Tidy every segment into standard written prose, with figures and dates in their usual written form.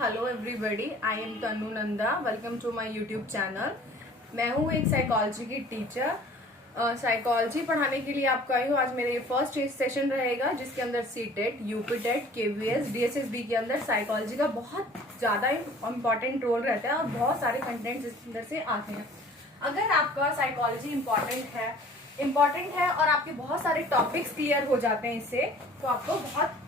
Hello everybody, I am Tanu Nanda. Welcome to my YouTube channel. मैं हूँ एक साइकोलॉजी की टीचर। साइकोलॉजी पढ़ाने के लिए आपको आई हूँ। आज मेरा ये फर्स्ट सेशन रहेगा जिसके अंदर सीटेट, यूपीटेट, केवीएस, डीएसएसबी के अंदर साइकोलॉजी का बहुत ज़्यादा इम्पॉर्टेंट रोल रहता है और बहुत सारे कंटेंट्स इसके अंदर से आते हैं। अगर आपका साइकोलॉजी इम्पॉर्टेंट है और आपके बहुत सारे टॉपिक्स क्लियर हो जाते हैं इससे, तो आपको बहुत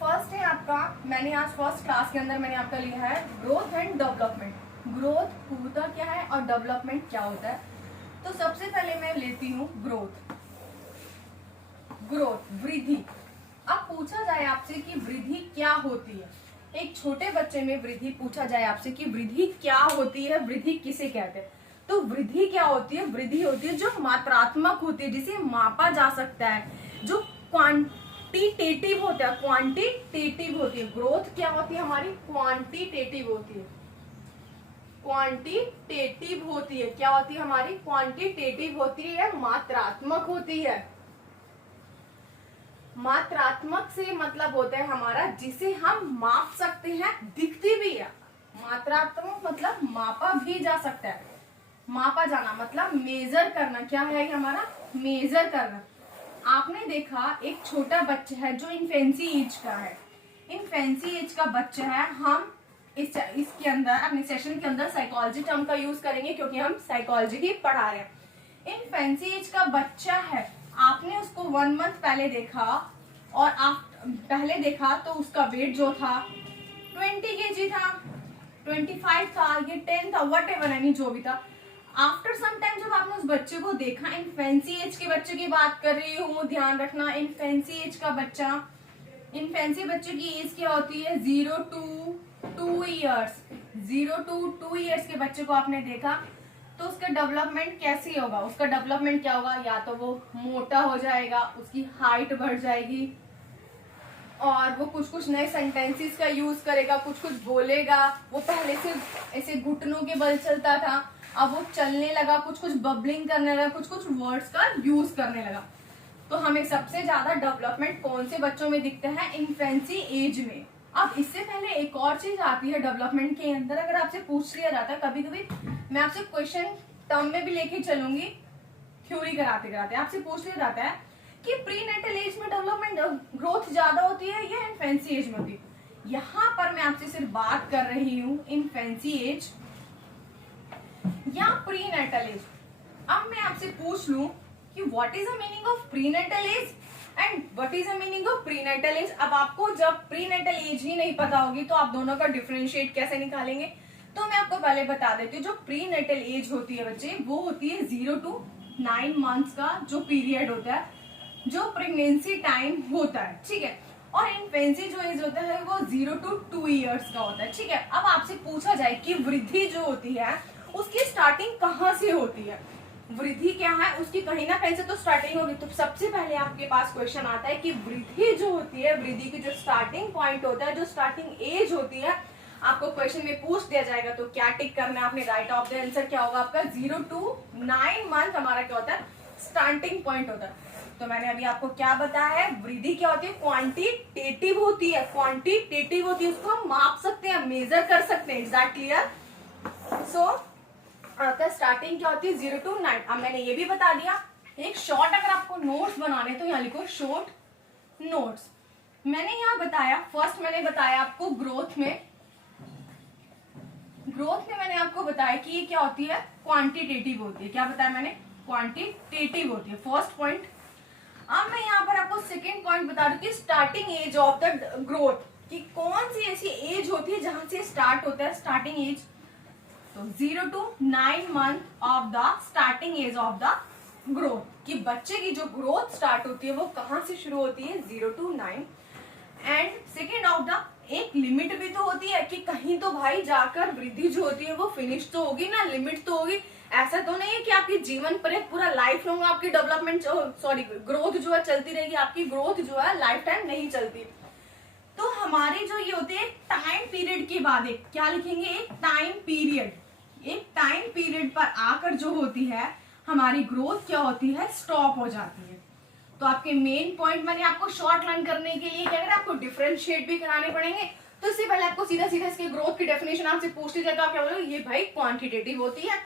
फर्स्ट है आपका, मैंने आज फर्स्ट क्लास के अंदर मैंने आपका लिया है ग्रोथ एंड डेवलपमेंट। ग्रोथ होता क्या है और डेवलपमेंट क्या होता है। तो सबसे पहले मैं लेती हूँ ग्रोथ। वृद्धि। अब पूछा जाए आपसे कि वृद्धि क्या होती है, एक छोटे बच्चे में वृद्धि पूछा जाए आपसे कि वृद्धि क्या होती है, वृद्धि किसे कहते हैं, तो वृद्धि क्या होती है। वृद्धि होती है जो मात्रात्मक होती है, जिसे मापा जा सकता है, जो क्वांटिटेटिव होता है, क्वांटिटेटिव होती है। ग्रोथ क्या होती है हमारी, क्वांटिटेटिव होती है। क्वांटिटेटिव होती है, क्या होती है हमारी, क्वांटिटेटिव होती है, मात्रात्मक होती है। मात्रात्मक से मतलब होता है हमारा जिसे हम माप सकते हैं, दिखती भी है। मात्रात्मक मतलब मापा भी जा सकता है। मापा जाना मतलब मेजर करना। क्या है हमारा, मेजर करना। आपने देखा एक छोटा बच्चा है जो इन्फेंसी एज का है, इन्फेंसी एज का बच्चा है। हम इसके अंदर अपने सेशन के अंदर साइकोलॉजी टर्म का यूज करेंगे क्योंकि हम साइकोलॉजी ही पढ़ा रहे हैं। इन्फेंसी एज का बच्चा है, आपने उसको 1 मंथ पहले देखा और आप पहले देखा तो उसका वेट जो था 20 kg था, 25 था, ये 10 था, वट एवर यानी जो भी था। आफ्टर सम टाइम जब आपने उस बच्चे को देखा, इन्फेंसी एज के बच्चे की बात कर रही हूँ, ध्यान रखना। इन्फेंसी एज का बच्चा, इन्फेंसी बच्चे की एज क्या होती है, 0 to 2 ईयर्स। 0 to 2 ईयर्स के बच्चे को आपने देखा तो उसका डेवलपमेंट कैसी होगा, उसका डेवलपमेंट क्या होगा, या तो वो मोटा हो जाएगा, उसकी हाइट बढ़ जाएगी और वो कुछ कुछ नए सेंटेंसेस का यूज करेगा, कुछ कुछ बोलेगा। वो पहले से ऐसे घुटनों के बल चलता था, अब वो चलने लगा, कुछ कुछ बबलिंग करने लगा, कुछ कुछ वर्ड्स का यूज करने लगा। तो हमें सबसे ज्यादा डेवलपमेंट कौन से बच्चों में दिखता है, इन्फेंसी एज में। अब इससे पहले एक और चीज आती है डेवलपमेंट के अंदर, अगर आपसे पूछ लिया जाता है, कभी कभी मैं आपसे क्वेश्चन टर्म में भी लेके चलूंगी, थ्योरी कराते कराते आपसे पूछ लिया जाता है कि प्रीनेटल एज में डेवलपमेंट ग्रोथ ज्यादा होती है या इन्फेंसी एज में होती है। यहाँ पर मैं आपसे सिर्फ बात कर रही हूँ इन्फेंसी एज या प्रीनेटल एज। अब मैं आपसे पूछ लूं कि what is the meaning of prenatal age and what is the meaning of prenatal age. अब आपको जब प्रीनेटल एज ही नहीं पता होगी तो आप दोनों का डिफरेंशिएट कैसे निकालेंगे। तो मैं आपको पहले बता देती हूँ, जो प्रीनेटल एज होती है बच्चे, वो होती है 0 to 9 मंथ्स का जो पीरियड होता है, जो प्रेगनेंसी टाइम होता है, ठीक है। और इन्फेंसी जो एज होता है वो 0 to 2 ईयर्स का होता है, ठीक है। अब आपसे पूछा जाए कि वृद्धि जो होती है उसकी स्टार्टिंग कहाँ से होती है, वृद्धि क्या है उसकी कहीं ना कहीं से तो स्टार्टिंग होगी। तो सबसे पहले आपके पास क्वेश्चन आता है कि वृद्धि जो होती है, वृद्धि की जो स्टार्टिंग पॉइंट होता है, जो स्टार्टिंग एज होती है, आपको क्वेश्चन में पूछ दिया जाएगा तो क्या टिक करना है आपने, राइट ऑफ द आंसर क्या होगा आपका, 0 to 9 मंथ हमारा क्या होता है, स्टार्टिंग पॉइंट होता है। तो मैंने अभी आपको क्या बताया है, वृद्धि क्या होती है, क्वांटिटेटिव होती है, क्वांटिटेटिव होती है, उसको हम माप सकते हैं, मेजर कर सकते हैं। Is that clear? सो आपका स्टार्टिंग क्या होती है, 0 to 9। अब मैंने ये भी बता दिया। एक शॉर्ट अगर आपको नोट्स बनाने तो यहाँ लिखो शॉर्ट नोट्स। मैंने यहाँ बताया, फर्स्ट मैंने बताया आपको ग्रोथ में मैंने आपको बताया कि ये क्या होती है, क्वांटिटेटिव होती है। क्या बताया मैंने, क्वांटिटेटिव होती है, फर्स्ट पॉइंट। अब मैं यहाँ पर आपको सेकेंड पॉइंट बता दूं कि starting age of the growth, कि कौन सी ऐसी एज होती है जहां से स्टार्ट होता है स्टार्टिंग एज। तो 0 to 9 month of the starting age of the growth, कि बच्चे की जो ग्रोथ स्टार्ट होती है वो कहां से शुरू होती है, 0 to 9। And second of the, एक लिमिट भी तो होती है कि कहीं तो भाई जाकर वृद्धि जो होती है वो फिनिश तो होगी ना, लिमिट तो होगी। ऐसा तो नहीं है कि आपके जीवन पर एक पूरा लाइफ लॉन्ग आपकी डेवलपमेंट ग्रोथ जो है चलती रहेगी, आपकी ग्रोथ जो है लाइफ टाइम नहीं चलती। तो हमारी जो ये होती है टाइम पीरियड के बाद एक क्या लिखेंगे, एक टाइम पीरियड, एक टाइम पीरियड पर आकर जो होती है हमारी ग्रोथ क्या होती है, स्टॉप हो जाती है। तो आपके मेन पॉइंट मैंने आपको शॉर्ट लर्न करने के लिए क्या करें, आपको डिफरेंशिएट भी कराने पड़ेंगे। तो इससे पहले आपको सीधा सीधा इसके ग्रोथ की डेफिनेशन आपसे पूछ ली जाएगा, आप क्या बोलोगे, ये भाई क्वांटिटेटिव होती है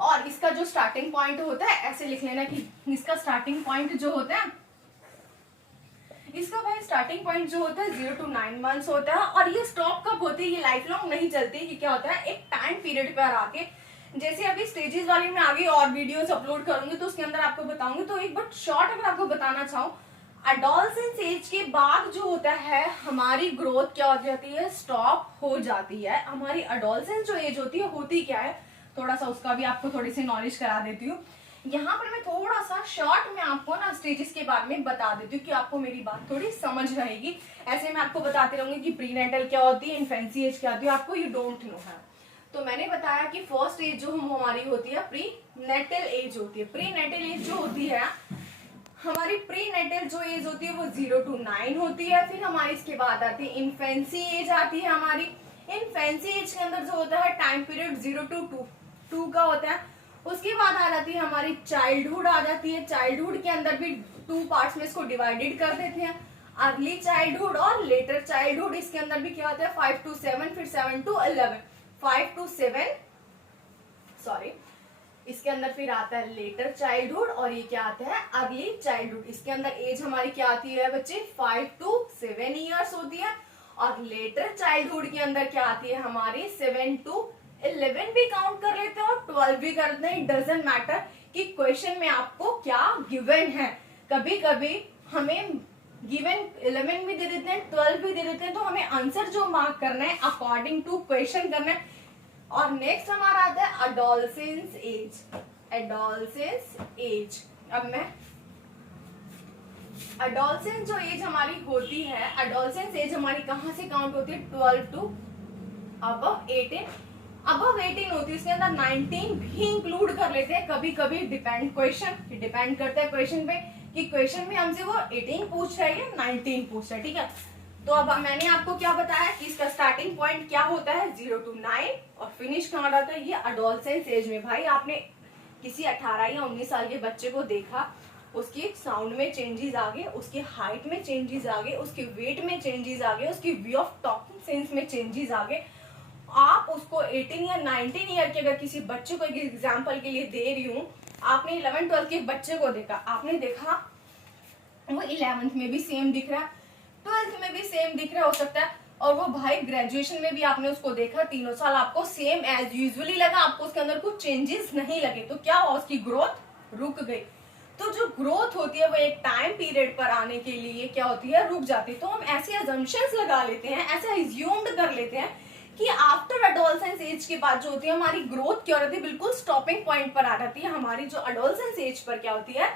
और इसका जो स्टार्टिंग पॉइंट होता है, ऐसे लिख लेना कि इसका स्टार्टिंग पॉइंट जो होता है, इसका भाई स्टार्टिंग पॉइंट जो होता है 0 to 9 मंथ्स होता है। और ये स्टॉप कब होती है, ये लाइफ लॉन्ग नहीं चलती, कि क्या होता है, एक टाइम पीरियड पर आके, जैसे अभी स्टेजेस वाली में आगे और वीडियोस अपलोड करूंगी तो उसके अंदर आपको बताऊंगी। तो एक बार शॉर्ट अगर आपको बताना चाहूँ, एडोलसेंस एज के बाद जो होता है हमारी ग्रोथ क्या हो जाती है, स्टॉप हो जाती है। हमारी एडोलसेंस जो एज होती क्या है, थोड़ा सा उसका भी आपको थोड़ी सी नॉलेज करा देती हूँ। यहाँ पर मैं थोड़ा सा शॉर्ट में आपको ना स्टेजेस के बारे में बता देती हूँ कि आपको मेरी बात थोड़ी समझ रहेगी। ऐसे मैं आपको बताती रहूंगी कि प्रीनेटल क्या होती है, इन्फेंसी एज क्या होती है, आपको यू डोंट नो है। तो मैंने बताया कि फर्स्ट एज जो हमारी होती है प्री नेटल एज होती है। प्री नेटल एज जो होती है हमारी, प्री नेटल जो एज होती है वो 0 to 9 होती है। फिर हमारी इसके बाद आती है इन्फेंसी एज आती है हमारी। इन्फेंसी एज के अंदर जो होता है टाइम पीरियड 0 to 2 का होता है। उसके बाद आ जाती है हमारी चाइल्डहुड आ जाती है। चाइल्डहुड के अंदर भी 2 पार्ट्स में इसको डिवाइडेड कर देते हैं, अर्ली चाइल्डहुड और लेटर चाइल्डहुड। इसके अंदर भी क्या होता है 5 to 7, फिर 7 to 11, 5 to 7 सॉरी, इसके अंदर फिर आता है लेटर चाइल्डहुड और ये क्या आता है अर्ली चाइल्डहुड। इसके अंदर एज हमारी क्या आती है बच्चे 5 to 7 ईयर्स होती है। और लेटर चाइल्डहुड के अंदर क्या आती है हमारी 7 to 11 भी काउंट कर लेते हैं और 12 भी करते हैं। इट डजंट मैटर कि क्वेश्चन में आपको क्या गिवन है। कभी कभी हमें गिवन 11 भी दे देते हैं, 12 भी दे देते हैं, तो हमें आंसर जो मार्क करना है अकॉर्डिंग टू क्वेश्चन करना है। और नेक्स्ट हमारा आता है एडोलसेंस एज। एडोलसेंस एज, अब मैं एडोलसेंस जो एज हमारी होती है, एडोलसेंस एज हमारी कहां से काउंट होती है 12 to अबव 18। अबव 18 होती है, इसके अंदर 19 भी इंक्लूड कर लेते हैं कभी कभी। डिपेंड करता है क्वेश्चन पे कि क्वेश्चन में हमसे वो 18 पूछ रहा है या 19 पूछ रहा है, ठीक है। तो अब मैंने आपको क्या बताया कि इसका स्टार्टिंग पॉइंट क्या होता है 0 to 9 और फिनिश कहाँ रहता है ये एडोलसेंस एज में। भाई आपने किसी 18 या 19 साल के बच्चे को देखा, उसकी साउंड में चेंजेस आ गए, उसकी हाइट में चेंजेस आ गए, उसके वेट में चेंजेस आ गए, उसकी वे ऑफ टॉकिंग सेंस में चेंजेस आ गए। आप उसको 18 या 19 ईयर के अगर किसी बच्चे को, एक एग्जाम्पल के लिए दे रही हूँ, आपने 11-12 के बच्चे को देखा, आपने देखा वो 11th में भी सेम दिख रहा है, 12th में भी सेम दिख रहा हो सकता है, और वो भाई ग्रेजुएशन में भी आपने उसको देखा, 3 साल आपको सेम एज यूजुअली लगा, आपको उसके अंदर कुछ चेंजेस नहीं लगे, तो क्या हुआ, उसकी ग्रोथ रुक गई। तो जो ग्रोथ होती है वो एक टाइम पीरियड पर आने के लिए क्या होती है, रुक जाती है। तो हम ऐसे अजम्पशंस लगा लेते हैं, ऐसे अज्यूम्ड कर लेते हैं कि आफ्टर एडोलसेंस एज के बाद जो होती है हमारी ग्रोथ क्या होती है, बिल्कुल स्टॉपिंग पॉइंट पर आ जाती है। हमारी जो एडोलसेंस एज पर क्या होती है,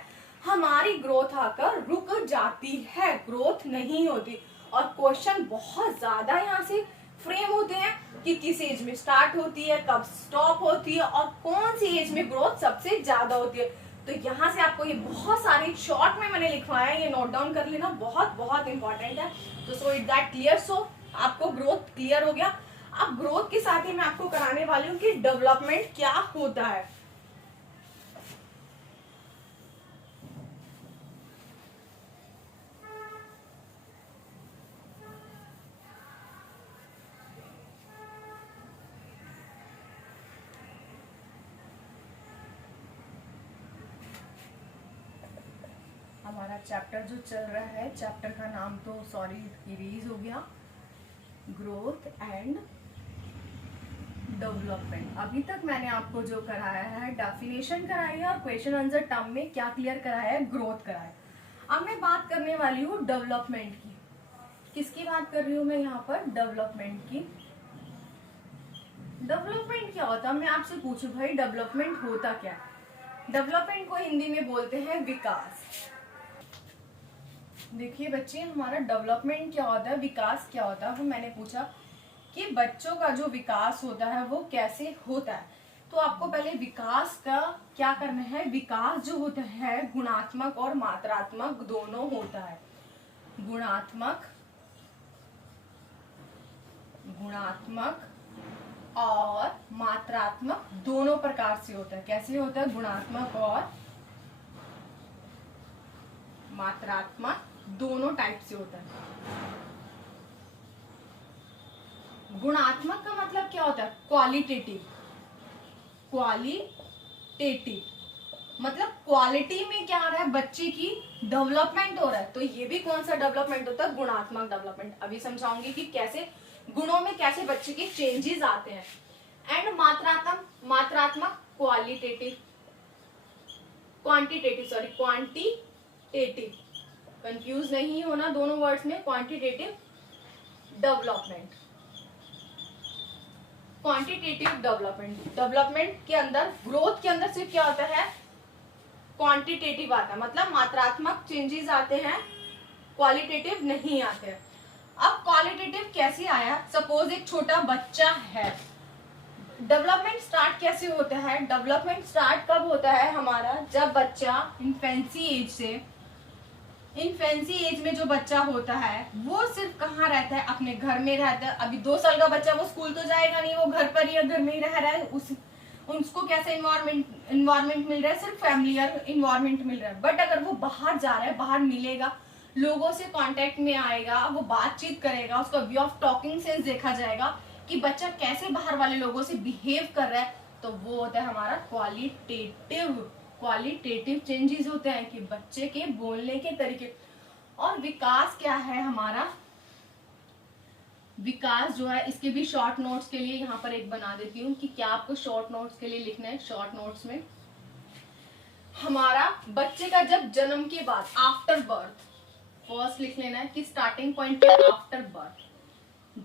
हमारी ग्रोथ आकर रुक जाती है, ग्रोथ नहीं होती। और क्वेश्चन बहुत ज्यादा यहाँ से फ्रेम होते हैं कि किस एज में स्टार्ट होती है, कब स्टॉप होती है और कौन सी एज में ग्रोथ सबसे ज्यादा होती है। तो यहाँ से आपको ये बहुत सारे शॉर्ट में मैंने लिखवाया है, ये नोट डाउन कर लेना, बहुत बहुत इंपॉर्टेंट है। तो सो इट दैट क्लियर, सो आपको ग्रोथ क्लियर हो गया। अब ग्रोथ के साथ ही मैं आपको कराने वाली हूँ कि डेवलपमेंट क्या होता है। हमारा चैप्टर जो चल रहा है, चैप्टर का नाम तो सॉरी इरेज हो गया, ग्रोथ एंड डेवलपमेंट। अभी तक मैंने आपको जो कराया है डेफिनेशन कराई है और क्वेश्चन आंसर टर्म में क्या क्लियर कराया है, ग्रोथ कराया है। अब मैं बात करने वाली हूँ डेवलपमेंट की। किसकी बात कर रही हूँ मैं यहाँ पर, डेवलपमेंट की। डेवलपमेंट क्या होता है, मैं आपसे पूछूं भाई डेवलपमेंट होता क्या है। डेवलपमेंट को हिंदी में बोलते हैं विकास। देखिए बच्चे, हमारा डेवलपमेंट क्या होता है, विकास क्या होता है, वो मैंने पूछा कि बच्चों का जो विकास होता है वो कैसे होता है। तो आपको पहले विकास का क्या करना है, विकास जो होता है गुणात्मक और मात्रात्मक दोनों होता है। गुणात्मक और मात्रात्मक दोनों प्रकार से होता है। कैसे होता है, गुणात्मक और मात्रात्मक दोनों टाइप से होता है। गुणात्मक का मतलब क्या होता है? क्वालिटेटिव। क्वालिटेटिव मतलब क्वालिटी में क्या आ रहा है, बच्चे की डेवलपमेंट हो रहा है। तो ये भी कौन सा डेवलपमेंट होता है? गुणात्मक डेवलपमेंट। अभी समझाऊंगी कि कैसे गुणों में कैसे बच्चे के चेंजेस आते हैं। एंड मात्रात्मक क्वालिटेटिव, क्वांटिटेटिव, कंफ्यूज नहीं होना दोनों वर्ड्स में। क्वांटिटेटिव डेवलपमेंट, डेवलपमेंट के अंदर, ग्रोथ के अंदर सिर्फ क्या होता है? क्वांटिटेटिव आता है, मतलब मात्रात्मक चेंजेस आते हैं, क्वालिटेटिव नहीं आते। अब क्वालिटेटिव कैसे आया? सपोज एक छोटा बच्चा है, डेवलपमेंट स्टार्ट कैसे होता है? डेवलपमेंट स्टार्ट कब होता है हमारा? जब बच्चा इन्फेंसी एज में जो बच्चा होता है वो सिर्फ कहाँ रहता है? अपने घर में रहता है। अभी 2 साल का बच्चा, वो स्कूल तो जाएगा नहीं, वो घर पर ही घर में ही रह रहा है। उसको कैसा इन्वायरमेंट मिल रहा है? सिर्फ फैमिलियर इन्वायरमेंट मिल रहा है। बट अगर वो बाहर जा रहा है, बाहर मिलेगा, लोगों से कांटेक्ट में आएगा, वो बातचीत करेगा, उसका वे ऑफ टॉकिंग सेंस देखा जाएगा कि बच्चा कैसे बाहर वाले लोगों से बिहेव कर रहा है, तो वो होता है हमारा क्वालिटेटिव चेंजेस होते हैं कि बच्चे के बोलने के तरीके। और विकास क्या है हमारा? विकास जो है, इसके भी शॉर्ट नोट्स के लिए यहाँ पर एक बना देती हूँ कि क्या आपको शॉर्ट नोट्स के लिए लिखना है। शॉर्ट नोट्स में हमारा बच्चे का जब जन्म के बाद, आफ्टर बर्थ, फर्स्ट लिख लेना है कि स्टार्टिंग पॉइंट पे आफ्टर बर्थ,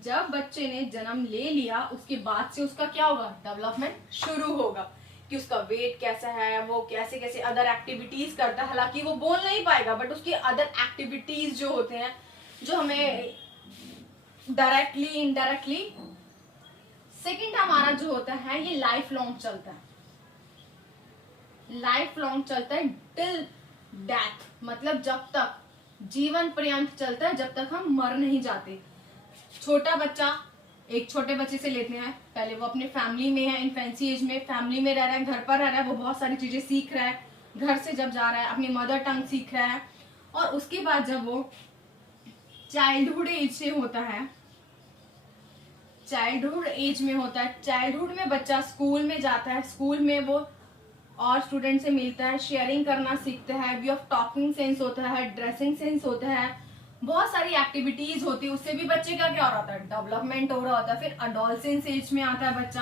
जब बच्चे ने जन्म ले लिया उसके बाद से उसका क्या होगा? डेवलपमेंट शुरू होगा कि उसका वेट कैसा है, वो कैसे कैसे अदर एक्टिविटीज करता है। हालांकि वो बोल नहीं पाएगा, बट उसकी अदर एक्टिविटीज जो होते हैं, जो हमें डायरेक्टली इनडायरेक्टली। सेकंड हमारा जो होता है, ये लाइफ लॉन्ग चलता है। लाइफ लॉन्ग चलता है टिल डेथ, मतलब जब तक, जीवन पर्यंत चलता है, जब तक हम मर नहीं जाते। छोटा बच्चा, एक छोटे बच्चे से लेते हैं, पहले वो अपने फैमिली में है, इन्फेंसी एज में फैमिली में रह रहा है, घर पर रह रहा है, वो बहुत सारी चीजें सीख रहा है। घर से जब जा रहा है अपनी मदर टंग सीख रहा है। और उसके बाद जब वो चाइल्डहुड एज से होता है, चाइल्डहुड में बच्चा स्कूल में जाता है। स्कूल में वो और स्टूडेंट से मिलता है, शेयरिंग करना सीखता है, वे ऑफ टॉकिंग सेंस होता है, ड्रेसिंग सेंस होता है, बहुत सारी एक्टिविटीज होती है। उससे भी बच्चे का क्या हो रहा होता है? डेवलपमेंट हो रहा होता है। फिर अडोलसेंस एज में आता है बच्चा।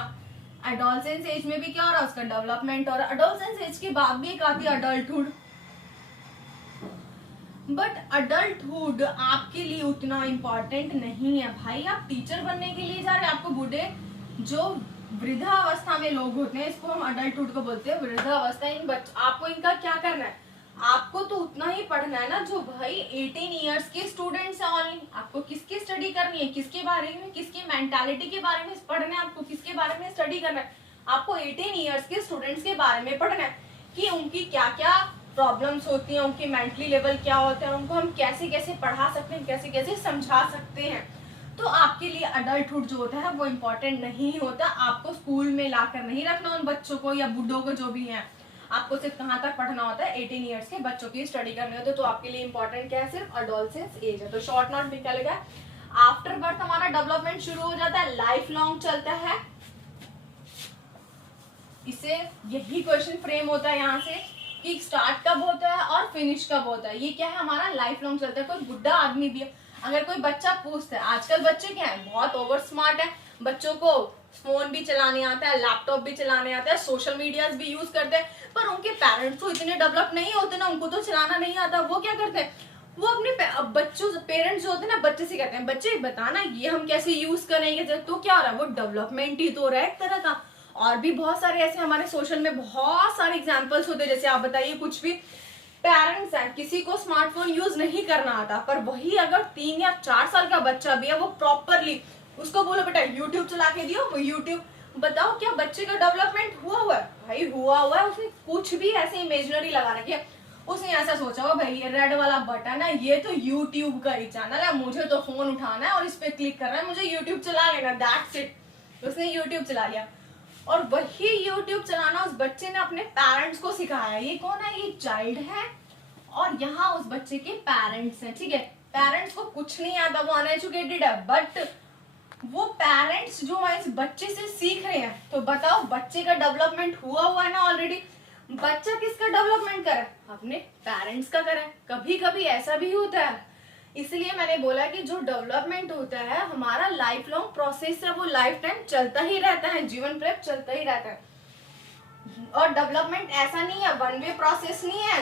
अडोलसेंस एज में भी क्या हो रहा है? उसका डेवलपमेंट हो रहा है। अडोलसेंस एज के बाद भी एक आती है अडल्टहुड। बट अडल्टहुड आपके लिए उतना इम्पोर्टेंट नहीं है भाई। आप टीचर बनने के लिए जा रहे हैं, आपको बूढ़े, जो वृद्धावस्था में लोग होते हैं, इसको हम अडल्टहुड को बोलते हैं, वृद्धावस्था। आपको इनका क्या करना है? आपको तो उतना ही पढ़ना है ना जो भाई 18 इयर्स के स्टूडेंट्स हैं ओनली। आपको किसकी स्टडी करनी है? किसके बारे में? किसकी मेंटालिटी के बारे में पढ़ना है? आपको किसके बारे में स्टडी करना है? आपको 18 इयर्स के स्टूडेंट्स के बारे में पढ़ना है कि उनकी क्या क्या प्रॉब्लम्स होती हैं, उनकी मेंटली लेवल क्या होता है, उनको हम कैसे कैसे पढ़ा सकते हैं, कैसे कैसे समझा सकते हैं। तो आपके लिए अडल्टहुड जो होता है वो इम्पोर्टेंट नहीं होता। आपको स्कूल में लाकर नहीं रखना उन बच्चों को या बुढ़ों को, जो भी हैं। आपको सिर्फ कहाँ तक पढ़ना होता है? 18 इयर्स के बच्चों की स्टडी करनी होती है। तो आपके लिए इंपॉर्टेंट क्या है? सिर्फ अडोलसेंस एज है। तो शॉर्ट नोट में क्या लगा? आफ्टर बर्थ हमारा डेवलपमेंट शुरू हो जाता है, लाइफ लॉन्ग चलता है। इसे यही क्वेश्चन फ्रेम होता है यहाँ से कि स्टार्ट कब होता है और फिनिश कब होता है। ये क्या है? हमारा लाइफ लॉन्ग चलता है। कोई बुढ़ा आदमी भी है, अगर कोई बच्चा पूछता है, आजकल बच्चे क्या है, बहुत ओवर स्मार्ट है, बच्चों को फोन भी चलाने आता है, लैपटॉप भी चलाने आता है, सोशल मीडिया भी यूज करते हैं, पर उनके पेरेंट्स तो इतने डेवलप नहीं होते ना, उनको तो चलाना नहीं आता। वो क्या करते हैं? वो अपने बच्चों, पेरेंट्स जो होते हैं ना, बच्चे से कहते हैं, बच्चे बताना ये हम कैसे यूज करेंगे। तो क्या हो रहा है? वो डेवलपमेंट ही तो हो रहा है एक तरह का। और भी बहुत सारे ऐसे हमारे सोशल में बहुत सारे एग्जाम्पल्स होते हैं। जैसे आप बताइए, कुछ भी पेरेंट्स हैं, किसी को स्मार्टफोन यूज नहीं करना आता, पर वही अगर 3 या 4 साल का बच्चा भी है, वो प्रॉपरली उसको बोलो बेटा यूट्यूब चला के दियो, वो यूट्यूब, बताओ क्या बच्चे का डेवलपमेंट हुआ है? भाई हुआ है। उसने कुछ भी ऐसे इमेजिनरी लगा रखी है। उसने ऐसा सोचा हो भाई ये रेड वाला बटन है, ये तो यूट्यूब का ही चैनल है, मुझे तो फोन उठाना है और इस पे क्लिक करना है, मुझे यूट्यूब चला लेना, दैट्स इट। उसने यूट्यूब चला लिया। और वही यूट्यूब चलाना उस बच्चे ने अपने पेरेंट्स को सिखाया। ये कौन है? ये चाइल्ड है और यहाँ उस बच्चे के पेरेंट्स हैं। ठीक है, पेरेंट्स को कुछ नहीं आता, वो अनएजुकेटेड है, बट वो पेरेंट्स जो है इस बच्चे से सीख रहे हैं, तो बताओ बच्चे का डेवलपमेंट हुआ है ना ऑलरेडी। बच्चा किसका डेवलपमेंट करे? अपने पेरेंट्स का करे। कभी कभी ऐसा भी होता है, इसलिए मैंने बोला कि जो डेवलपमेंट होता है हमारा लाइफ लॉन्ग प्रोसेस है, वो लाइफ टाइम चलता ही रहता है, जीवन भर चलता ही रहता है। और डेवलपमेंट ऐसा नहीं है, वन वे प्रोसेस नहीं है,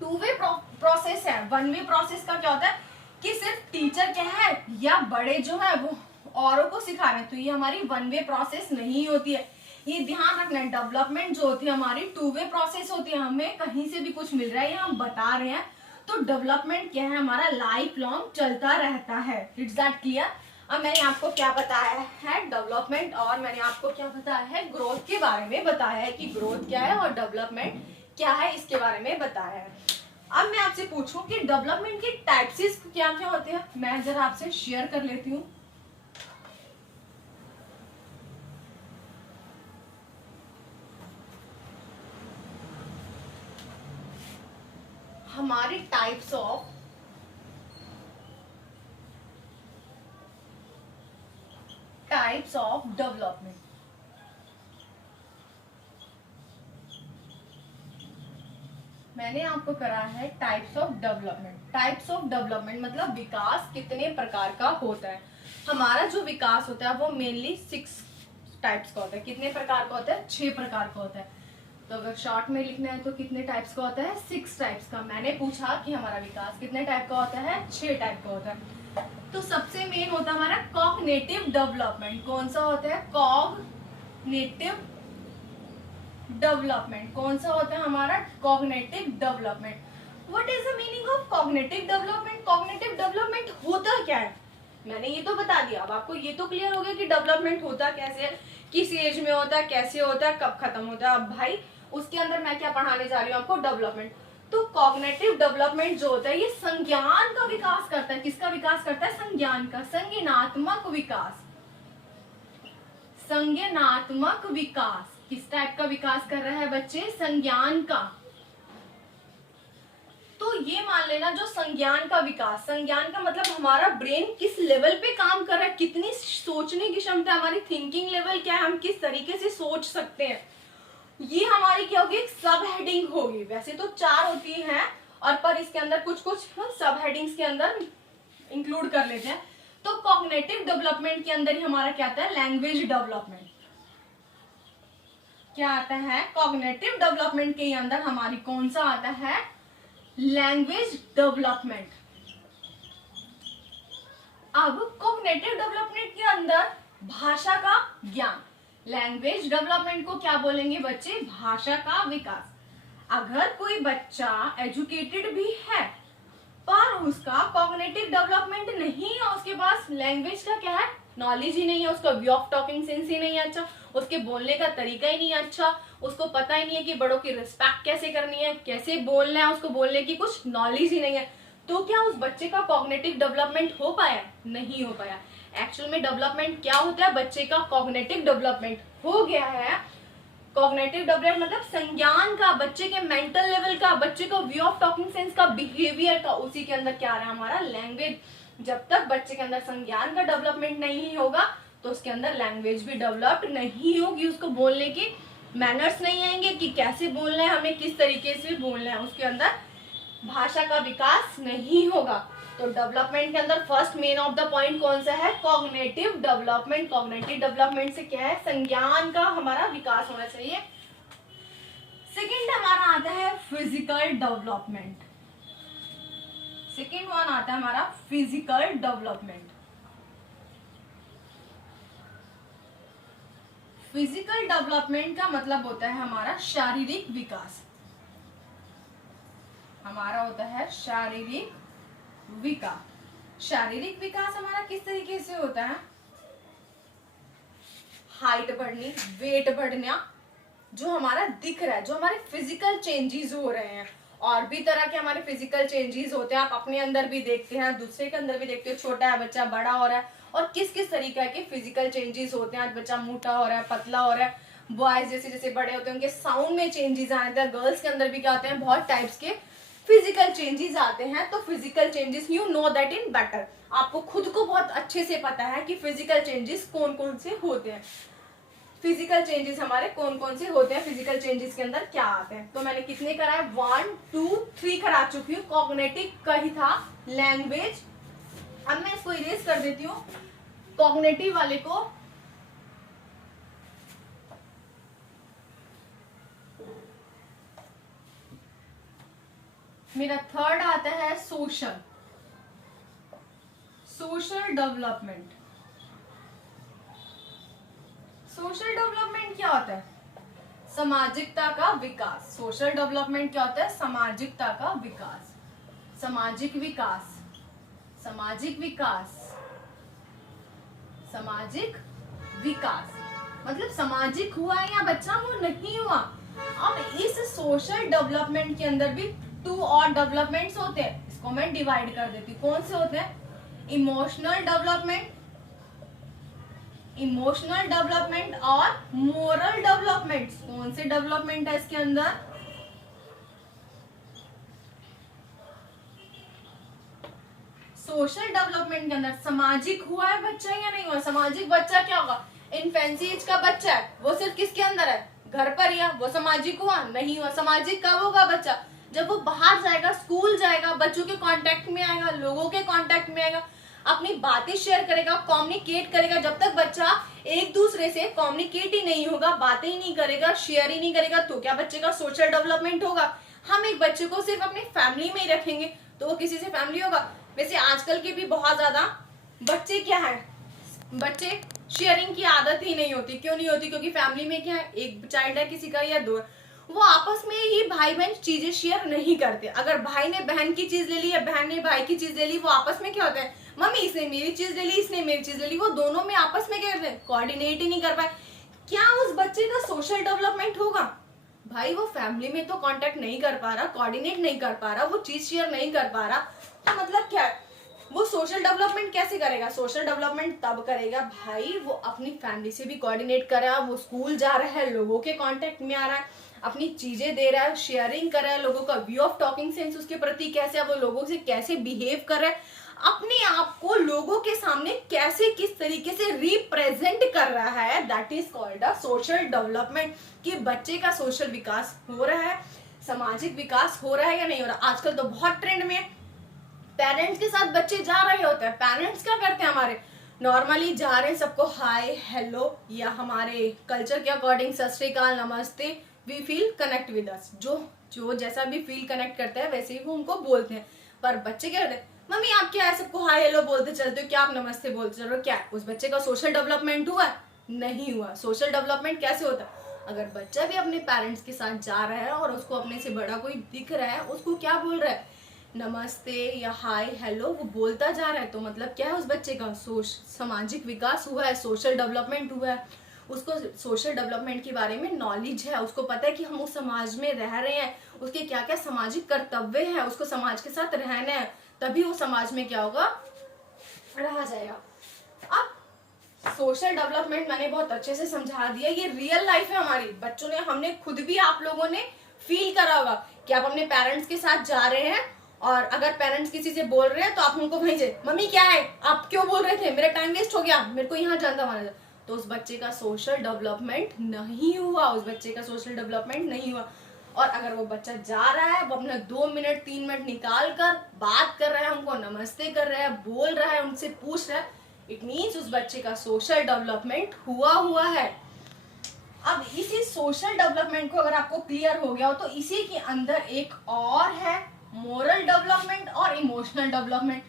टू वे प्रोसेस है। वन वे प्रोसेस का क्या होता है कि सिर्फ टीचर क्या है या बड़े जो है वो औरों को सिखा रहे हैं, तो ये हमारी वन वे प्रोसेस नहीं होती है। ये ध्यान रखना है, डेवलपमेंट जो होती है हमारी टू वे प्रोसेस होती है। हमें कहीं से भी कुछ मिल रहा है या हम बता रहे हैं, तो डेवलपमेंट क्या है हमारा लाइफ लॉन्ग चलता रहता है। It's that clear? अब मैंने आपको क्या बताया है डेवलपमेंट, और मैंने आपको क्या बताया है ग्रोथ के बारे में बताया है कि ग्रोथ क्या है और डेवलपमेंट क्या है, इसके बारे में बताया है। अब मैं आपसे पूछूं कि डेवलपमेंट के टाइप्स क्या क्या होते हैं, मैं जरा आपसे शेयर कर लेती हूँ। हमारी टाइप्स ऑफ डेवलपमेंट। मैंने आपको करा है types of development. Types of development मतलब विकास कितने प्रकार का होता है। हमारा जो विकास होता है वो मेनली 6 टाइप्स का होता है। कितने प्रकार का होता है? 6 प्रकार का होता है। तो अगर शॉर्ट में लिखना है तो कितने टाइप्स का होता है? 6 टाइप्स का। मैंने पूछा कि हमारा विकास कितने टाइप का होता है? 6 टाइप का होता है। तो सबसे मेन होता है हमारा कॉग्निटिव डेवलपमेंट। कौन सा होता है? Cognitive development. कौन सा होता है हमारा? Cognitive development. What is the meaning of cognitive development? Cognitive development होता क्या है? मैंने ये तो बता दिया। अब आपको ये तो क्लियर हो गया कि डेवलपमेंट होता कैसे है, किस एज में होता है, कैसे होता है, कब खत्म होता है। अब भाई उसके अंदर मैं क्या पढ़ाने जा रही हूँ आपको? डेवलपमेंट। तो कॉग्निटिव डेवलपमेंट जो होता है ये संज्ञान का विकास करता है। किसका विकास करता है? संज्ञान का। संज्ञानात्मक विकास। संज्ञानात्मक विकास किस टाइप का विकास कर रहा है बच्चे? संज्ञान का। तो ये मान लेना जो संज्ञान का विकास, संज्ञान का मतलब हमारा ब्रेन किस लेवल पे काम कर रहा है, कितनी सोचने की क्षमता, हमारी थिंकिंग लेवल क्या है, हम किस तरीके से सोच सकते हैं, ये हमारी क्या होगी? एक सब हेडिंग होगी। वैसे तो 4 होती हैं और पर इसके अंदर कुछ कुछ सब हेडिंग्स के अंदर इंक्लूड कर लेते हैं। तो कॉग्निटिव डेवलपमेंट के अंदर ही हमारा क्या आता है? Language development. क्या आता है? कॉग्निटिव डेवलपमेंट के अंदर हमारी कौन सा आता है? Language development. अब कॉग्निटिव डेवलपमेंट के अंदर भाषा का ज्ञान। लैंग्वेज डेवलपमेंट को क्या बोलेंगे बच्चे? भाषा का विकास। अगर कोई बच्चा एजुकेटेड भी है पर उसका कॉग्निटिव डेवलपमेंट नहीं है, उसके पास लैंग्वेज का क्या है? नॉलेज ही नहीं है, उसका वे ऑफ टॉकिंग सेंस ही नहीं है अच्छा, उसके बोलने का तरीका ही नहीं है अच्छा, उसको पता ही नहीं है कि बड़ों की रिस्पेक्ट कैसे करनी है, कैसे बोलना है, उसको बोलने की कुछ नॉलेज ही नहीं है, तो क्या उस बच्चे का कॉग्निटिव डेवलपमेंट हो पाया? नहीं हो पाया। एक्चुअल में डेवलपमेंट क्या होता है? बच्चे का कॉग्निटिव डेवलपमेंट हो गया है। कॉग्निटिव डेवलपमेंट मतलब संज्ञान का, बच्चे के मेंटल लेवल का, बच्चे का वे ऑफ टॉकिंग सेंस का, बिहेवियर का, उसी के अंदर क्या आ रहा है हमारा? लैंग्वेज। जब तक बच्चे के अंदर संज्ञान का डेवलपमेंट नहीं होगा तो उसके अंदर लैंग्वेज भी डेवलप्ड नहीं होगी, उसको बोलने की मैनर्स नहीं आएंगे कि कैसे बोलना है, हमें किस तरीके से बोलना है, उसके अंदर भाषा का विकास नहीं होगा। तो डेवलपमेंट के अंदर first main of the point कौन सा है? Cognitive development. कॉग्निटिव डेवलपमेंट से क्या है? संज्ञान का हमारा विकास होना चाहिए। सेकंड हमारा आता है फिजिकल डेवलपमेंट। सेकंड वन आता है हमारा फिजिकल डेवलपमेंट। फिजिकल डेवलपमेंट का मतलब होता है हमारा शारीरिक विकास। हमारा होता है शारीरिक विकास। शारीरिक विकास हमारा किस तरीके से होता है? हाइट बढ़नी, वेट बढ़ना, जो हमारा दिख रहा है, जो हमारे फिजिकल चेंजेस हो रहे हैं। और भी तरह के हमारे फिजिकल चेंजेस होते हैं, आप अपने अंदर भी देखते हैं, दूसरे के अंदर भी देखते हो, छोटा है बच्चा, बड़ा हो रहा है, और किस किस तरीके के फिजिकल चेंजेस होते हैं। आज बच्चा मोटा हो रहा है, पतला हो रहा है। बॉयज जैसे जैसे बड़े होते हैं उनके साउंड में चेंजेस आते हैं। गर्ल्स के अंदर भी क्या होते हैं? बहुत टाइप्स के फिजिकल चेंजेस आते हैं, तो physical changes you know that in better, आपको खुद को बहुत अच्छे से पता है कि फिजिकल चेंजेस कौन कौन से होते हैं, फिजिकल चेंजेस हमारे कौन कौन से होते हैं, फिजिकल चेंजेस के अंदर क्या आते हैं। तो मैंने कितने कराए, 1 2 3 करा चुकी हूँ। कॉग्निटिव का ही था, लैंग्वेज। अब मैं इसको इरेज कर देती हूँ, कॉग्निटिव वाले को। मेरा थर्ड आता है social, social development. Social development क्या होता है, सामाजिकता का विकास। सोशल डेवलपमेंट क्या होता है, सामाजिकता का विकास, सामाजिक विकास, सामाजिक विकास, सामाजिक विकास। मतलब सामाजिक हुआ है या बच्चा वो नहीं हुआ। अब इस सोशल डेवलपमेंट के अंदर भी 2 और डेवलपमेंट्स होते हैं, इसको मैं डिवाइड कर देती हूँ। कौन से होते हैं, इमोशनल डेवलपमेंट, इमोशनल डेवलपमेंट और मोरल डेवलपमेंट। कौन से डेवलपमेंट है इसके अंदर, सोशल डेवलपमेंट के अंदर सामाजिक हुआ है बच्चा या नहीं हुआ। सामाजिक बच्चा क्या होगा, इन्फेंसी एज का बच्चा है, वो सिर्फ किसके अंदर है, घर पर या वो सामाजिक हुआ नहीं हुआ। सामाजिक कब होगा बच्चा, जब वो बाहर जाएगा, स्कूल जाएगा, बच्चों के कांटेक्ट में आएगा, लोगों के कांटेक्ट में आएगा, अपनी बातें शेयर करेगा, कम्युनिकेट करेगा। जब तक बच्चा एक दूसरे से कम्युनिकेट ही नहीं होगा, बातें ही नहीं करेगा, शेयर ही नहीं करेगा, तो क्या बच्चे का सोशल डेवलपमेंट होगा। हम एक बच्चे को सिर्फ अपनी फैमिली में ही रखेंगे तो वो किसी से फैमिली होगा। वैसे आजकल के भी बहुत ज्यादा बच्चे क्या है, बच्चे शेयरिंग की आदत ही नहीं होती। क्यों नहीं होती, क्योंकि फैमिली में क्या है, एक चाइल्ड है किसी का या 2, वो आपस में ही भाई बहन चीजें शेयर नहीं करते। अगर भाई ने बहन की चीज ले ली या बहन ने भाई की चीज ले ली, वो आपस में क्या होता है, मम्मी इसने मेरी चीज ले ली, इसने मेरी चीज ले ली, वो दोनों में आपस में क्या करते हैं, कोऑर्डिनेट ही नहीं कर पाए। क्या उस बच्चे का सोशल डेवलपमेंट होगा, भाई वो फैमिली में तो कांटेक्ट नहीं कर पा रहा, कोऑर्डिनेट नहीं कर पा रहा, वो चीज शेयर नहीं कर पा रहा, तो मतलब क्या है, वो सोशल डेवलपमेंट कैसे करेगा। सोशल डेवलपमेंट तब करेगा भाई वो अपनी फैमिली से भी कोऑर्डिनेट कर रहा है, वो स्कूल जा रहा है, लोगों के कांटेक्ट में आ रहा है, अपनी चीजें दे रहा है, शेयरिंग कर रहा है, लोगों का व्यू ऑफ टॉकिंग सेंस उसके प्रति कैसे है, वो लोगों से कैसे बिहेव कर रहा है, अपने आप को लोगों के सामने कैसे किस तरीके से रिप्रेजेंट कर रहा है, that is called a social development. कि बच्चे का सोशल विकास हो रहा है, सामाजिक विकास हो रहा है या नहीं हो रहा। आजकल तो बहुत ट्रेंड में है, पेरेंट्स के साथ बच्चे जा रहे होते हैं, पेरेंट्स क्या करते हैं, हमारे नॉर्मली जा रहे हैं, सबको हाय हेलो या हमारे कल्चर के अकॉर्डिंग सत श्री अकाल नमस्ते, we feel connect with us, जो जो जैसा भी फील कनेक्ट करता है वैसे ही वो उनको बोलते हैं। पर बच्चे क्या करते हैं, मम्मी आप क्या है सबको हाय हेलो बोलते चलते हो, क्या आप नमस्ते बोलते चल रहे हो, क्या है? उस बच्चे का सोशल डेवलपमेंट हुआ नहीं हुआ। सोशल डेवलपमेंट कैसे होता है, अगर बच्चा भी अपने पेरेंट्स के साथ जा रहा है और उसको अपने से बड़ा कोई दिख रहा है, उसको क्या बोल रहा है, नमस्ते या हाय हेलो, वो बोलता जा रहा है, तो मतलब क्या है, उस बच्चे का सामाजिक विकास हुआ है, सोशल डेवलपमेंट हुआ है, उसको सोशल डेवलपमेंट के बारे में नॉलेज है, उसको पता है कि हम उस समाज में रह रहे हैं, उसके क्या क्या सामाजिक कर्तव्य है, उसको समाज के साथ रहना है, तभी वो समाज में क्या होगा, रहा जाएगा। अब सोशल डेवलपमेंट मैंने बहुत अच्छे से समझा दिया, ये रियल लाइफ है हमारी, बच्चों ने, हमने खुद भी, आप लोगों ने फील करा होगा कि आप अपने पेरेंट्स के साथ जा रहे हैं और अगर पेरेंट्स किसी से बोल रहे हैं तो आप उनको वहीं से, मम्मी क्या है, आप क्यों बोल रहे थे, मेरा टाइम वेस्ट हो गया, मेरे को यहाँ जाना था, तो उस बच्चे का सोशल डेवलपमेंट नहीं हुआ, उस बच्चे का सोशल डेवलपमेंट नहीं हुआ। और अगर वो बच्चा जा रहा है, वो अपना 2 मिनट 3 मिनट निकाल कर बात कर रहा है, उनको नमस्ते कर रहा है, बोल रहा है, उनसे पूछ रहा है, इट मीन्स उस बच्चे का सोशल डेवलपमेंट हुआ है। अब इसी सोशल डेवलपमेंट को अगर आपको क्लियर हो गया हो तो इसी के अंदर एक और है मोरल डेवलपमेंट और इमोशनल डेवलपमेंट।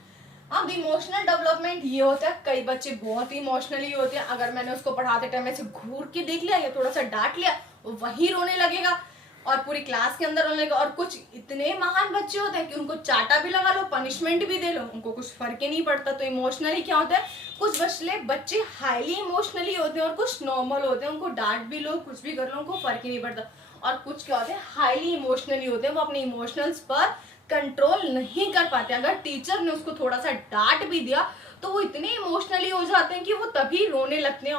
अब इमोशनल डेवलपमेंट ये होता है, कई बच्चे बहुत ही इमोशनली होते हैं, अगर मैंने उसको पढ़ाते टाइम ऐसे घूर के देख लिया या थोड़ा सा डांट लिया, वो वही रोने लगेगा और पूरी क्लास के अंदर रोने लगेगा। और कुछ इतने महान बच्चे होते हैं कि उनको चाटा भी लगा लो, पनिशमेंट भी दे लो, उनको कुछ फर्क ही नहीं पड़ता। तो इमोशनली क्या होता है, कुछ बच्चे हाईली इमोशनली होते हैं और कुछ नॉर्मल होते हैं, उनको डांट भी लो, कुछ भी कर लो, उनको फर्क ही नहीं पड़ता। और कुछ क्या होते हैं, हाईली इमोशनली होते हैं, वो अपने इमोशनल्स पर कंट्रोल नहीं कर पाते। अगर टीचर ने उसको थोड़ा सा डांट भी दिया तो वो इतने इमोशनली हो जाते हैं कि वो तभी रोने लगते हैं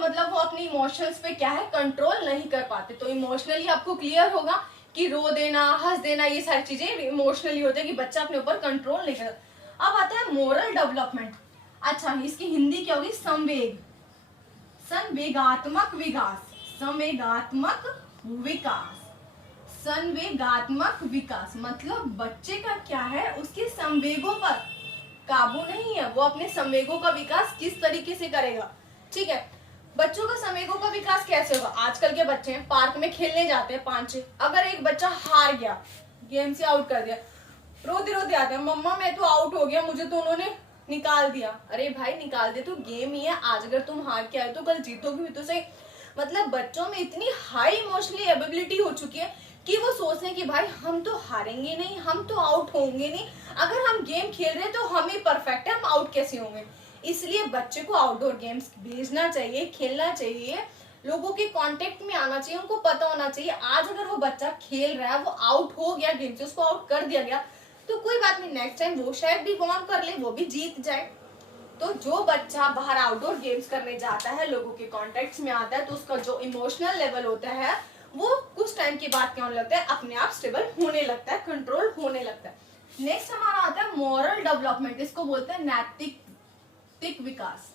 मतलब वो अपने इमोशंस पे क्या है, कंट्रोल नहीं कर पाते। तो इमोशनली आपको क्लियर होगा कि रो देना, हंस देना, ये सारी चीजें इमोशनली होते हैं कि बच्चा अपने ऊपर कंट्रोल नहीं कर। अब आता है मोरल डेवलपमेंट। अच्छा, इसकी हिंदी क्या होगी? संवेग, संवेगात्मक विकास, संवेगात्मक विकास, संवेगात्मक विकास मतलब बच्चे का क्या है, उसके संवेगों पर काबू नहीं है, वो अपने संवेगों का विकास किस तरीके से करेगा। ठीक है, बच्चों का संवेगों का विकास कैसे होगा? आजकल के बच्चे हैं पार्क में खेलने जाते हैं 5-6, अगर एक बच्चा हार गया, गेम से आउट कर दिया, रोते रोते आते हैं, मम्मा मैं तो आउट हो गया, मुझे तो उन्होंने निकाल दिया। अरे भाई निकाल दे तो गेम ही है, आज अगर तुम हार के आए तो कल जीतोगे भी तो सही। मतलब बच्चों में इतनी हाई इमोशनली एबिलिटी हो चुकी है कि वो सोचते हैं कि भाई हम तो हारेंगे नहीं, हम तो आउट होंगे नहीं, अगर हम गेम खेल रहे हैं तो हम ही परफेक्ट है, हम आउट कैसे होंगे। इसलिए बच्चे को आउटडोर गेम्स भेजना चाहिए, खेलना चाहिए, लोगों के कांटेक्ट में आना चाहिए, उनको पता होना चाहिए आज अगर वो बच्चा खेल रहा है, वो आउट हो गया गेम से, उसको आउट कर दिया गया तो कोई बात नहीं, नेक्स्ट टाइम वो शायद भी वॉन कर ले, वो भी जीत जाए। तो जो बच्चा बाहर आउटडोर गेम्स करने जाता है, लोगों के कॉन्टेक्ट में आता है, तो उसका जो इमोशनल लेवल होता है वो कुछ टाइम के बाद क्या होने लगता है, अपने आप स्टेबल होने लगता है, कंट्रोल होने लगता है। नेक्स्ट हमारा आता है मॉरल डेवलपमेंट, इसको बोलते हैं नैतिक विकास।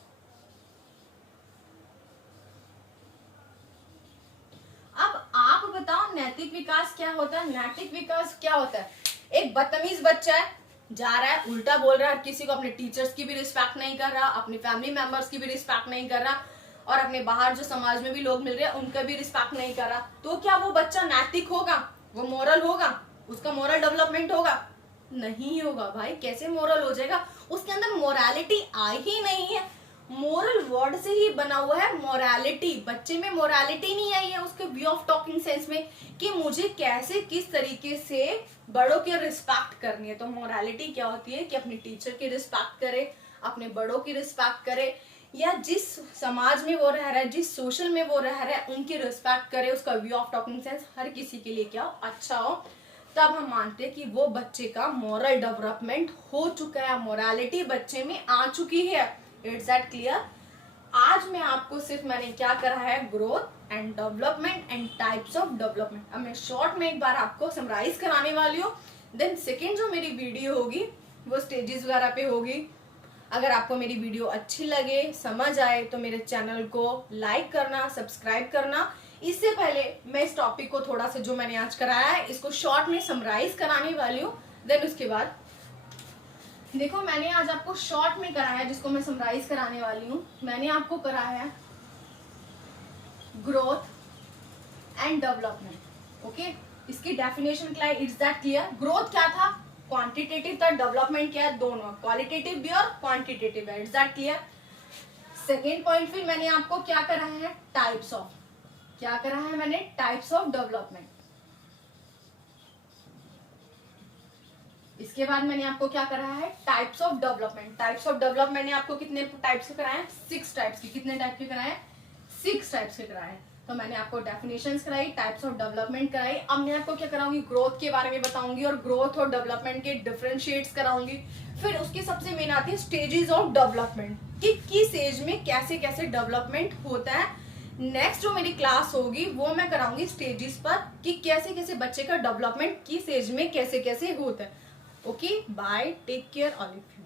अब आप बताओ नैतिक विकास क्या होता है? नैतिक विकास क्या होता है? एक बदतमीज बच्चा है, जा रहा है उल्टा बोल रहा है, किसी को अपने टीचर्स की भी रिस्पेक्ट नहीं कर रहा, अपनी फैमिली मेंबर्स की भी रिस्पेक्ट नहीं कर रहा, और अपने बाहर जो समाज में भी लोग मिल रहे हैं उनका भी रिस्पेक्ट नहीं कर रहा, तो क्या वो बच्चा नैतिक होगा? वो मोरल होगा? उसका मोरल डेवलपमेंट होगा? नहीं होगा भाई। कैसे मोरल हो जाएगा? उसके अंदर मोरालिटी आई ही नहीं है। मोरल वर्ड से ही बना हुआ है मोरालिटी, बच्चे में मोरालिटी नहीं आई है उसके वे ऑफ टॉकिंग सेंस में कि मुझे कैसे किस तरीके से बड़ों की रिस्पेक्ट करनी है। तो मोरालिटी क्या होती है कि अपने टीचर की रिस्पेक्ट करे, अपने बड़ों की रिस्पेक्ट करे, या जिस समाज में वो रह रहा है, जिस सोशल में वो रह रहा है उनकी रिस्पेक्ट करे, उसका वे ऑफ टॉकिंग सेंस हर किसी के लिए क्या हो, अच्छा हो। तब हम मानते हैं कि वो बच्चे का मॉरल डेवलपमेंट हो चुका है, मोरालिटी बच्चे में आ चुकी है। It's that clear? आज मैं आपको सिर्फ मैंने क्या करा है, growth and development and types of development. अब मैं शॉर्ट में एक बार आपको समराइज कराने वाली हूँ, देन सेकेंड जो मेरी वीडियो होगी वो स्टेजेस वगैरह पे होगी। अगर आपको मेरी वीडियो अच्छी लगे, समझ आए, तो मेरे चैनल को लाइक करना, सब्सक्राइब करना। इससे पहले मैं इस टॉपिक को थोड़ा सा जो मैंने आज कराया है इसको शॉर्ट में समराइज कराने वाली हूँ, देन उसके बाद देखो मैंने आज आपको शॉर्ट में कराया है, जिसको मैं समराइज कराने वाली हूँ। मैंने आपको कराया है ग्रोथ एंड डेवलपमेंट। ओके, इसकी डेफिनेशन क्या है? It's that clear? ग्रोथ क्या था? क्वांटिटेटिव था। डेवलपमेंट क्या है? दोनों, क्वालिटेटिव भी और क्वांटिटेटिव है। It's that clear? Second point फिर मैंने आपको क्या कराया है? टाइप्स ऑफ, क्या करा है मैंने? Types of development. इसके बाद मैंने आपको क्या कराया है? Types of development. Types of development मैंने आपको कितने टाइप्स के कराए? 6 टाइप्स के। कितने टाइप के कराए? 6 टाइप्स के कराए। तो मैंने आपको डेफिनेशंस कराई, टाइप्स ऑफ डेवलपमेंट कराई। अब मैं आपको क्या कराऊंगी? ग्रोथ के बारे में बताऊंगी और ग्रोथ और डेवलपमेंट के डिफरेंशिएट्स कराऊंगी। फिर उसकी सबसे मेन आती है स्टेजेस ऑफ डेवलपमेंट, कि किस एज में कैसे कैसे डेवलपमेंट होता है। नेक्स्ट जो मेरी क्लास होगी वो मैं कराऊंगी स्टेजेस पर, कि कैसे कैसे बच्चे का डेवलपमेंट किस एज में कैसे कैसे होता है। Okay, bye, take care all of you.